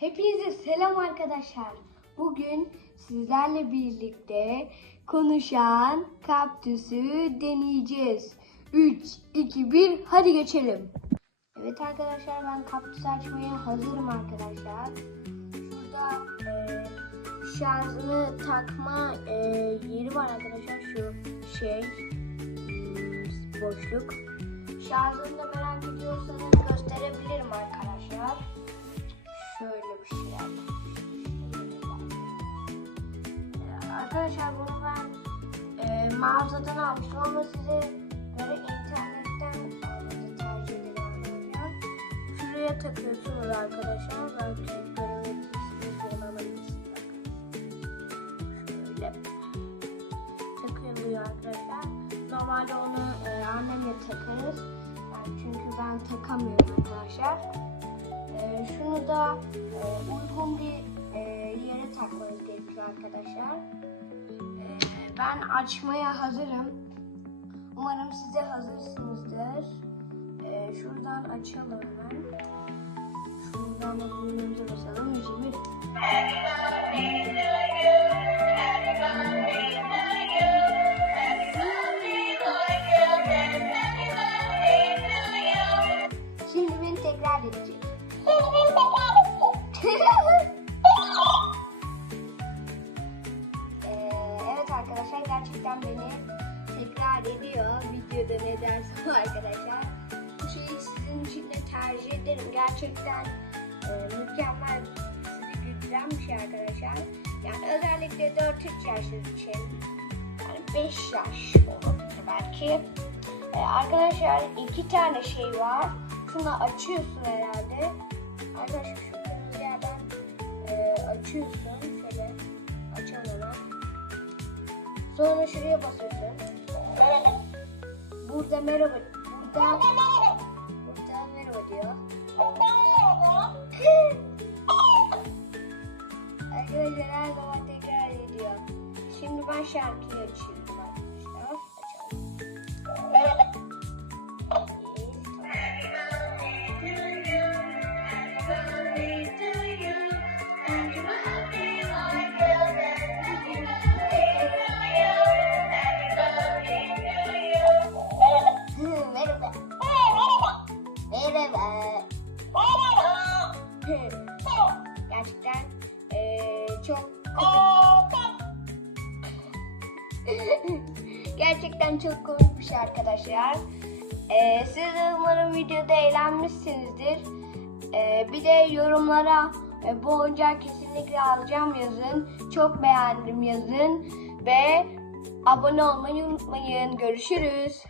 Hepinize selam arkadaşlar. Bugün sizlerle birlikte konuşan kaktüsü deneyeceğiz. 3, 2, 1 hadi geçelim. Evet arkadaşlar ben kaktüs açmaya hazırım arkadaşlar. Şurada e, şarjını takma e, yeri var arkadaşlar. Şu şey hmm, boşluk. Şarjını da merak ediyorsanız gösterebilirim arkadaşlar. Arkadaşlar bunu ben e, mağazadan almıştım ama size göre internetten almanızı tercih ederim. Şuraya takıyorsunuz arkadaşlar. Belki görebilirsiniz bunu alabilirsiniz. Şöyle takılıyor arkadaşlar. Normalde onu e, annemle takarız. Yani çünkü ben takamıyorum arkadaşlar. E, şunu da e, uygun bir e, yere takmanız gerekiyor arkadaşlar. Ben açmaya hazırım. Umarım siz de hazırsınızdır. E, şuradan açalım hemen. Şuradan da düğmemize basalım. 120. arkadaşlar gerçekten beni tekrar ediyor videoda ne dersem arkadaşlar. Bu şeyi sizin için de tercih ederim. Gerçekten e, mükemmel sizi güldüren bir şey arkadaşlar. Yani özellikle 4-3 yaş için yani 5 yaş olabilir belki. Ee, arkadaşlar iki tane şey var. Şunu açıyorsun herhalde. Arkadaşlar şu kırmızı yerden e, açıyorsun. Sonra şuraya basıyorsun. Burada merhaba. Burada burada merhaba diyor. Arkadaşlar her zaman tekrar ediyor. Şimdi ben şarkıyı açıyorum Gerçekten eee, çok Gerçekten çok komik bir şey arkadaşlar. Ee, siz de umarım videoda eğlenmişsinizdir. Ee, bir de yorumlara e, bu oyuncağı kesinlikle alacağım yazın. Çok beğendim yazın. Ve abone olmayı unutmayın. Görüşürüz.